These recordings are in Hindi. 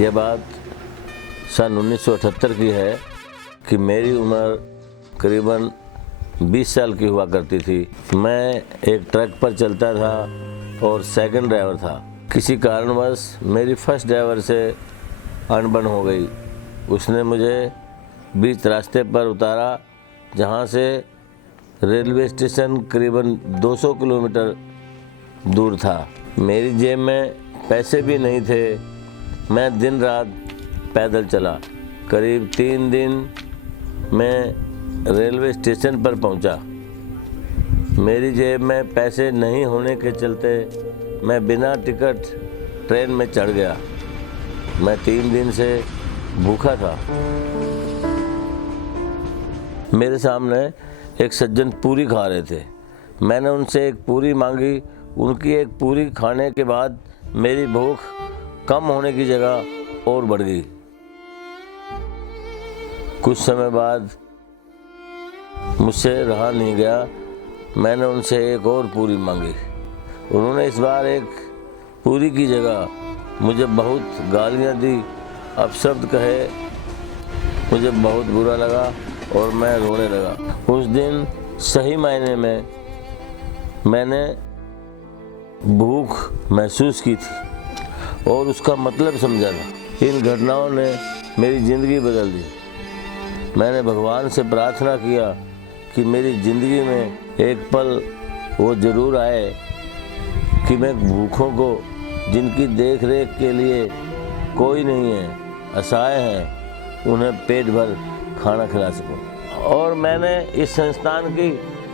यह बात सन 1978 की है कि मेरी उम्र करीबन 20 साल की हुआ करती थी। मैं एक ट्रक पर चलता था और सेकंड ड्राइवर था। किसी कारणवश मेरी फर्स्ट ड्राइवर से अनबन हो गई। उसने मुझे बीच रास्ते पर उतारा, जहाँ से रेलवे स्टेशन करीबन 200 किलोमीटर दूर था। मेरी जेब में पैसे भी नहीं थे। मैं दिन रात पैदल चला। करीब 3 दिन मैं रेलवे स्टेशन पर पहुंचा। मेरी जेब में पैसे नहीं होने के चलते मैं बिना टिकट ट्रेन में चढ़ गया। मैं 3 दिन से भूखा था। मेरे सामने एक सज्जन पूरी खा रहे थे। मैंने उनसे एक पूरी मांगी। उनकी एक पूरी खाने के बाद मेरी भूख कम होने की जगह और बढ़ गई। कुछ समय बाद मुझसे रहा नहीं गया। मैंने उनसे एक और पूरी मांगी। उन्होंने इस बार एक पूरी की जगह मुझे बहुत गालियाँ दी, अपशब्द कहे। मुझे बहुत बुरा लगा और मैं रोने लगा। उस दिन सही मायने में मैंने भूख महसूस की थी और उसका मतलब समझा था। इन घटनाओं ने मेरी ज़िंदगी बदल दी। मैंने भगवान से प्रार्थना किया कि मेरी ज़िंदगी में एक पल वो ज़रूर आए कि मैं भूखों को, जिनकी देख रेख के लिए कोई नहीं है, असहाय हैं, उन्हें पेट भर खाना खिला सकूं। और मैंने इस संस्थान की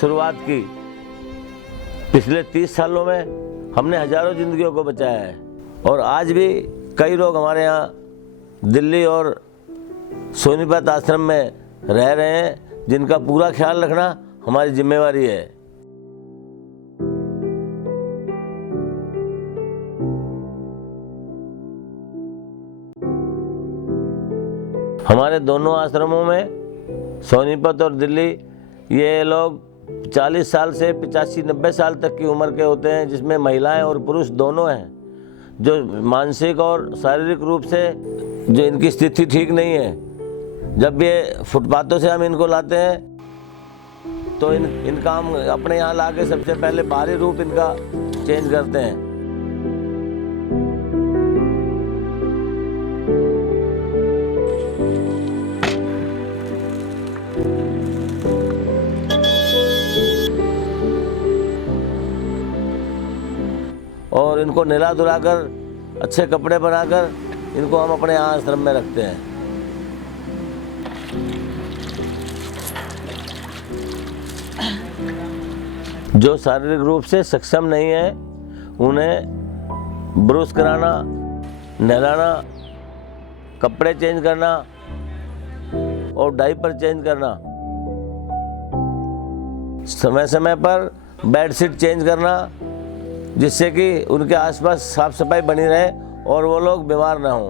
शुरुआत की। पिछले 30 सालों में हमने हज़ारों ज़िंदगियों को बचाया है और आज भी कई लोग हमारे यहाँ दिल्ली और सोनीपत आश्रम में रह रहे हैं, जिनका पूरा ख्याल रखना हमारी जिम्मेवारी है। हमारे दोनों आश्रमों में, सोनीपत और दिल्ली, ये लोग 40 साल से 85-90 साल तक की उम्र के होते हैं, जिसमें महिलाएं और पुरुष दोनों हैं, जो मानसिक और शारीरिक रूप से जो इनकी स्थिति ठीक नहीं है। जब ये फुटपाथों से हम इनको लाते हैं तो इनका हम अपने यहाँ ला के सबसे पहले बाहरी रूप इनका चेंज करते हैं। और इनको नहला धुलाकर अच्छे कपड़े बनाकर इनको हम अपने यहाँ आश्रम में रखते हैं। जो शारीरिक रूप से सक्षम नहीं है, उन्हें ब्रश कराना, नहलाना, कपड़े चेंज करना और डायपर चेंज करना, समय समय पर बेडशीट चेंज करना, जिससे कि उनके आसपास साफ सफाई बनी रहे और वो लोग बीमार ना हों।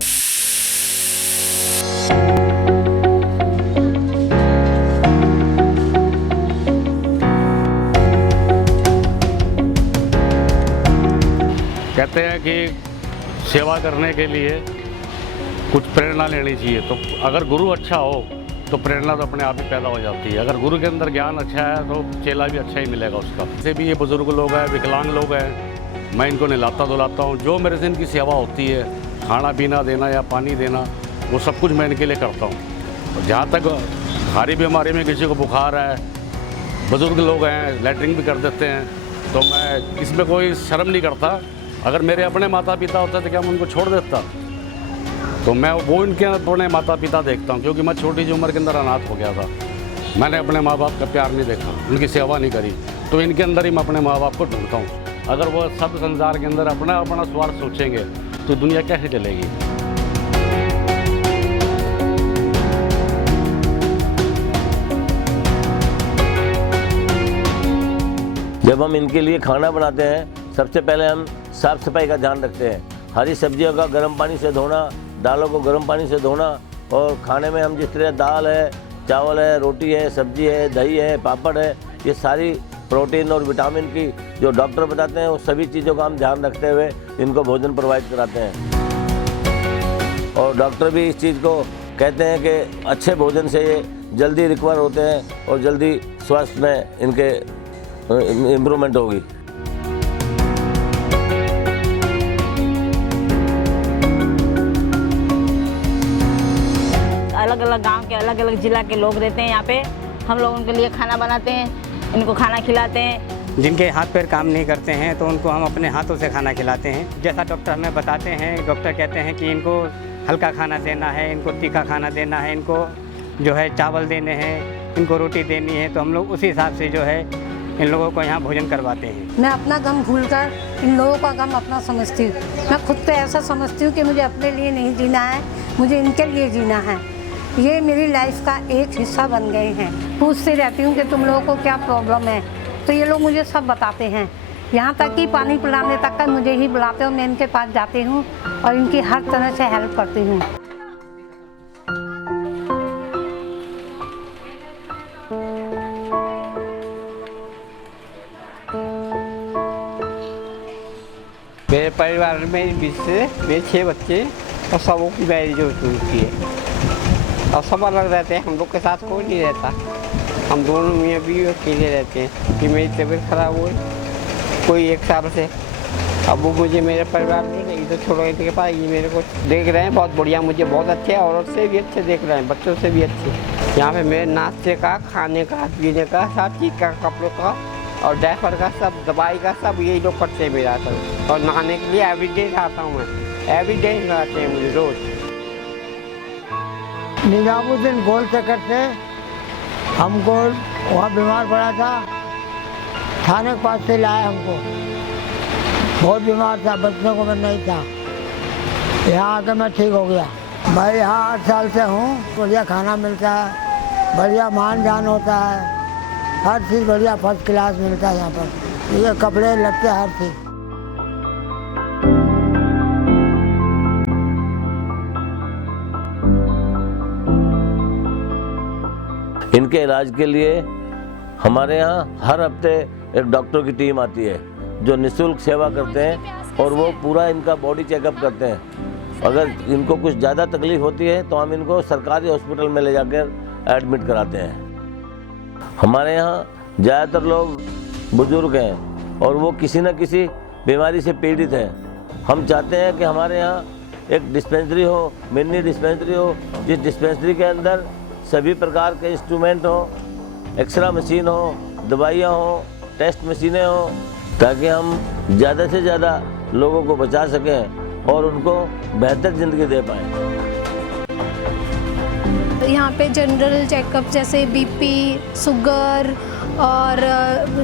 कहते हैं कि सेवा करने के लिए कुछ प्रेरणा लेनी चाहिए। तो अगर गुरु अच्छा हो तो प्रेरणा तो अपने आप ही पैदा हो जाती है। अगर गुरु के अंदर ज्ञान अच्छा है तो चेला भी अच्छा ही मिलेगा उसका। जैसे भी ये बुज़ुर्ग लोग हैं, विकलांग लोग हैं, मैं इनको नहलाता धुलाता हूँ। जो मेरे से इनकी सेवा होती है, खाना पीना देना या पानी देना, वो सब कुछ मैं इनके लिए करता हूँ। जहाँ तक भारी बीमारी में किसी को बुखार है, बुज़ुर्ग लोग हैं, लैट्रिन भी कर देते हैं, तो मैं इसमें कोई शर्म नहीं करता। अगर मेरे अपने माता पिता होते तो क्या मैं उनको छोड़ देता? तो मैं वो इनके अपने माता पिता देखता हूँ, क्योंकि मैं छोटी सी उम्र के अंदर अनाथ हो गया था। मैंने अपने माँ बाप का प्यार नहीं देखा, उनकी सेवा नहीं करी, तो इनके अंदर ही मैं अपने माँ बाप को ढूंढता हूँ। अगर वो सब संसार के अंदर अपना अपना स्वार्थ सोचेंगे तो दुनिया कैसे चलेगी? जब हम इनके लिए खाना बनाते हैं, सबसे पहले हम साफ़ सफाई का ध्यान रखते हैं। हरी सब्जियों का गर्म पानी से धोना, दालों को गर्म पानी से धोना, और खाने में हम जिस तरह दाल है, चावल है, रोटी है, सब्जी है, दही है, पापड़ है, ये सारी प्रोटीन और विटामिन की जो डॉक्टर बताते हैं, वो सभी चीज़ों का हम ध्यान रखते हुए इनको भोजन प्रोवाइड कराते हैं। और डॉक्टर भी इस चीज़ को कहते हैं कि अच्छे भोजन से ये जल्दी रिकवर होते हैं और जल्दी स्वास्थ्य में इनके इम्प्रूवमेंट होगी। अलग अलग गांव के अलग अलग जिला के लोग रहते हैं यहाँ पे। हम लोग उनके लिए खाना बनाते हैं, इनको खाना खिलाते हैं। जिनके हाथ पैर काम नहीं करते हैं तो उनको हम अपने हाथों से खाना खिलाते हैं। जैसा डॉक्टर हमें बताते हैं, डॉक्टर कहते हैं कि इनको हल्का खाना देना है, इनको तीखा खाना देना है, इनको जो है चावल देने हैं, इनको रोटी देनी है, तो हम लोग उसी हिसाब से जो है इन लोगों को यहाँ भोजन करवाते हैं। मैं अपना गम भूलकर इन लोगों का गम अपना समझती हूँ। मैं खुद तो ऐसा समझती हूँ कि मुझे अपने लिए नहीं जीना है, मुझे इनके लिए जीना है। ये मेरी लाइफ का एक हिस्सा बन गए हैं। पूछती रहती हूँ कि तुम लोगों को क्या प्रॉब्लम है, तो ये लोग मुझे सब बताते हैं। यहाँ तक कि पानी पिलाने तक का मुझे ही बुलाते हो, मैं इनके पास जाती हूँ और इनकी हर तरह से हेल्प करती हूँ। मेरे परिवार में बीच से मेरे 6 बच्चे और सबों की मैरिज हो चुकी है और सब अलग रहते हैं। हम लोग के साथ कोई नहीं रहता। हम दोनों मियाँ बीवी अकेले रहते हैं कि मेरी तबीयत खराब हुई कोई 1 साल से। अब वो मुझे मेरे परिवार में इधर छोड़ के पास ये मेरे को देख रहे हैं बहुत बढ़िया, मुझे बहुत अच्छे, औरत से भी अच्छे देख रहे हैं, बच्चों से भी अच्छे। यहाँ पे मेरे नाश्ते का, खाने का, पीने का, सब चीज़ का, कपड़ों का और डायपर का, सब दवाई का, सब यही लोग करते हैं मेरा सर। और नहाने के लिए एवरीडे आता हूँ मैं, एवरीडे नहाते हैं मुझे रोज़। निजामुद्दीन गोल चक्कर से हमको वहाँ बीमार पड़ा था, थाने के पास से लाया हमको। बहुत बीमार था, बचने को मैं नहीं था। यहाँ आके मैं ठीक हो गया। मैं यहाँ 8 साल से हूँ। बढ़िया खाना मिलता है, बढ़िया मान जान होता है, हर चीज़ बढ़िया फर्स्ट क्लास मिलता है यहाँ पर। ये कपड़े लगते हर चीज़। इनके इलाज के लिए हमारे यहाँ हर हफ्ते एक डॉक्टर की टीम आती है जो निःशुल्क सेवा करते हैं और वो पूरा इनका बॉडी चेकअप करते हैं। अगर इनको कुछ ज़्यादा तकलीफ होती है तो हम इनको सरकारी हॉस्पिटल में ले जाकर एडमिट कराते हैं। हमारे यहाँ ज़्यादातर लोग बुजुर्ग हैं और वो किसी न किसी बीमारी से पीड़ित हैं। हम चाहते हैं कि हमारे यहाँ एक डिस्पेंसरी हो, मिनी डिस्पेंसरी हो, जिस डिस्पेंसरी के अंदर सभी प्रकार के इंस्ट्रूमेंट हो, एक्सरे मशीन हो, दवाइयाँ हो, टेस्ट मशीनें हो, ताकि हम ज़्यादा से ज़्यादा लोगों को बचा सकें और उनको बेहतर ज़िंदगी दे पाएँ। यहाँ पे जनरल चेकअप जैसे बीपी, शुगर और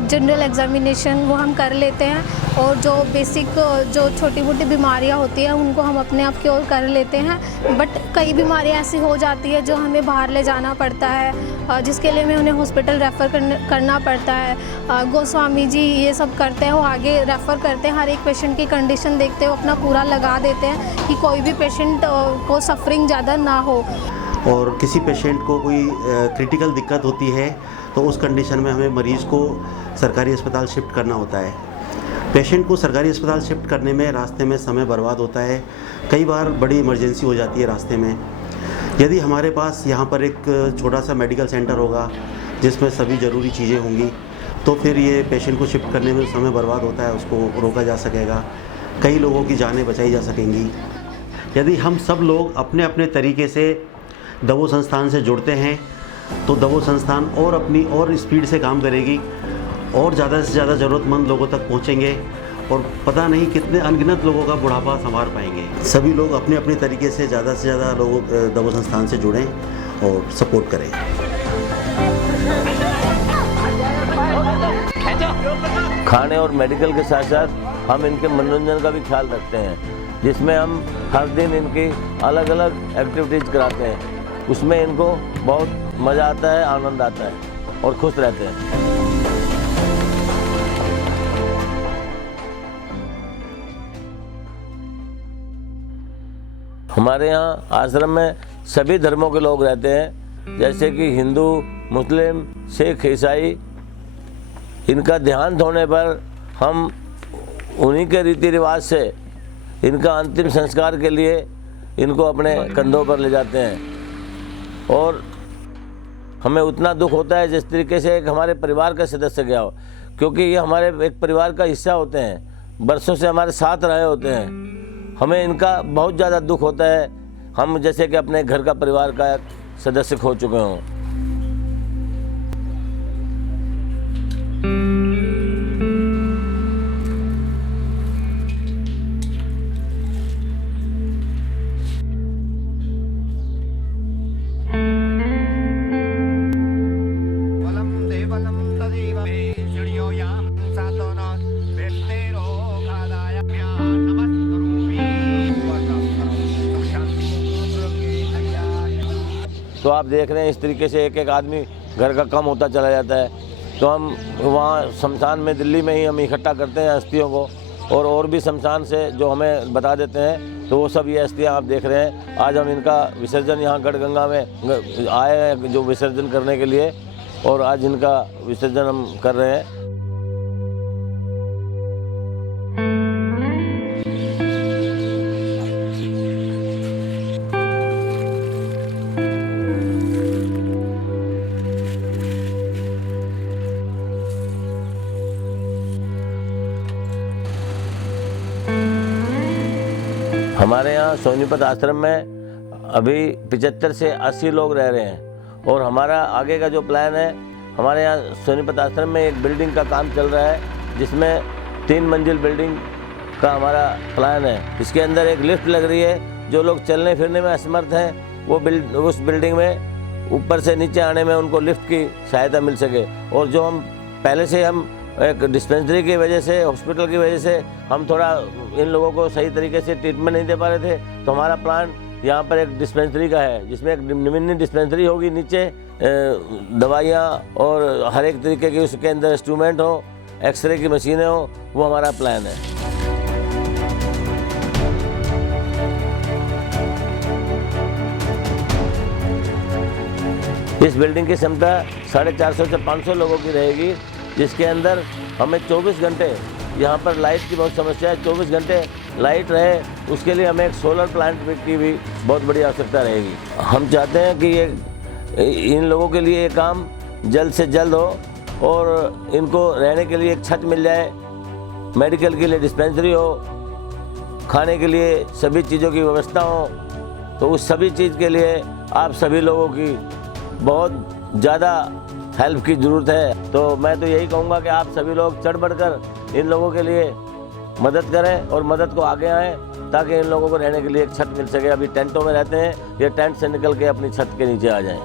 जनरल एग्जामिनेशन वो हम कर लेते हैं। और जो बेसिक जो छोटी मोटी बीमारियाँ होती हैं उनको हम अपने आप क्योर कर लेते हैं। बट कई बीमारियाँ ऐसी हो जाती है जो हमें बाहर ले जाना पड़ता है, जिसके लिए हमें उन्हें हॉस्पिटल रेफ़र करना पड़ता है। गोस्वामी जी ये सब करते हैं, वो आगे रेफ़र करते हैं, हर एक पेशेंट की कंडीशन देखते हुए अपना पूरा लगा देते हैं कि कोई भी पेशेंट को सफरिंग ज़्यादा ना हो। और किसी पेशेंट को कोई क्रिटिकल दिक्कत होती है तो उस कंडीशन में हमें मरीज़ को सरकारी अस्पताल शिफ्ट करना होता है। पेशेंट को सरकारी अस्पताल शिफ्ट करने में रास्ते में समय बर्बाद होता है, कई बार बड़ी इमरजेंसी हो जाती है रास्ते में। यदि हमारे पास यहाँ पर एक छोटा सा मेडिकल सेंटर होगा जिसमें सभी ज़रूरी चीज़ें होंगी तो फिर ये पेशेंट को शिफ्ट करने में समय बर्बाद होता है, उसको रोका जा सकेगा, कई लोगों की जानें बचाई जा सकेंगी। यदि हम सब लोग अपने अपने तरीके से दवो संस्थान से जुड़ते हैं तो दवो संस्थान और अपनी और स्पीड से काम करेगी और ज़्यादा से ज़्यादा ज़रूरतमंद लोगों तक पहुँचेंगे और पता नहीं कितने अनगिनत लोगों का बुढ़ापा संवार पाएंगे। सभी लोग अपने अपने तरीके से ज़्यादा लोगों दवो संस्थान से जुड़ें और सपोर्ट करें। खाने और मेडिकल के साथ साथ हम इनके मनोरंजन का भी ख्याल रखते हैं, जिसमें हम हर दिन इनकी अलग अलग एक्टिविटीज़ कराते हैं। उसमें इनको बहुत मज़ा आता है, आनंद आता है और खुश रहते हैं। हमारे यहाँ आश्रम में सभी धर्मों के लोग रहते हैं, जैसे कि हिंदू, मुस्लिम, सिख, ईसाई। इनका देहांत होने पर हम उन्हीं के रीति रिवाज से इनका अंतिम संस्कार के लिए इनको अपने कंधों पर ले जाते हैं। और हमें उतना दुख होता है जिस तरीके से एक हमारे परिवार का सदस्य गया हो, क्योंकि ये हमारे एक परिवार का हिस्सा होते हैं, बरसों से हमारे साथ रहे होते हैं। हमें इनका बहुत ज़्यादा दुख होता है, हम जैसे कि अपने घर का परिवार का एक सदस्य खो चुके हों। तो आप देख रहे हैं इस तरीके से एक एक आदमी घर का कम होता चला जाता है। तो हम वहाँ शमशान में, दिल्ली में ही हम इकट्ठा करते हैं अस्थियों को, और भी शमशान से जो हमें बता देते हैं। तो वो सब ये अस्थियाँ आप देख रहे हैं। आज हम इनका विसर्जन यहाँ गढ़गंगा में आए हैं जो विसर्जन करने के लिए, और आज इनका विसर्जन हम कर रहे हैं। हमारे यहाँ सोनीपत आश्रम में अभी 75 से 80 लोग रह रहे हैं, और हमारा आगे का जो प्लान है, हमारे यहाँ सोनीपत आश्रम में एक बिल्डिंग का काम चल रहा है जिसमें 3 मंजिल बिल्डिंग का हमारा प्लान है। इसके अंदर एक लिफ्ट लग रही है, जो लोग चलने फिरने में असमर्थ हैं वो उस बिल्डिंग में ऊपर से नीचे आने में उनको लिफ्ट की सहायता मिल सके। और जो हम पहले से हम एक डिस्पेंसरी की वजह से, हॉस्पिटल की वजह से हम थोड़ा इन लोगों को सही तरीके से ट्रीटमेंट नहीं दे पा रहे थे, तो हमारा प्लान यहाँ पर एक डिस्पेंसरी का है, जिसमें एक मिनी डिस्पेंसरी होगी, नीचे दवाइयाँ और हर एक तरीके की उसके अंदर इंस्ट्रूमेंट हो, एक्सरे की मशीनें हो, वो हमारा प्लान है। इस बिल्डिंग की क्षमता 450 से 500 लोगों की रहेगी, जिसके अंदर हमें 24 घंटे, यहाँ पर लाइट की बहुत समस्या है, 24 घंटे लाइट रहे, उसके लिए हमें एक सोलर प्लांट की भी बहुत बड़ी आवश्यकता रहेगी। हम चाहते हैं कि ये इन लोगों के लिए ये काम जल्द से जल्द हो, और इनको रहने के लिए एक छत मिल जाए, मेडिकल के लिए डिस्पेंसरी हो, खाने के लिए सभी चीज़ों की व्यवस्था हो। तो उस सभी चीज़ के लिए आप सभी लोगों की बहुत ज़्यादा हेल्प की ज़रूरत है। तो मैं तो यही कहूँगा कि आप सभी लोग चढ़ बढ़कर इन लोगों के लिए मदद करें और मदद को आगे आएँ, ताकि इन लोगों को रहने के लिए एक छत मिल सके। अभी टेंटों में रहते हैं, ये टेंट से निकल के अपनी छत के नीचे आ जाएं।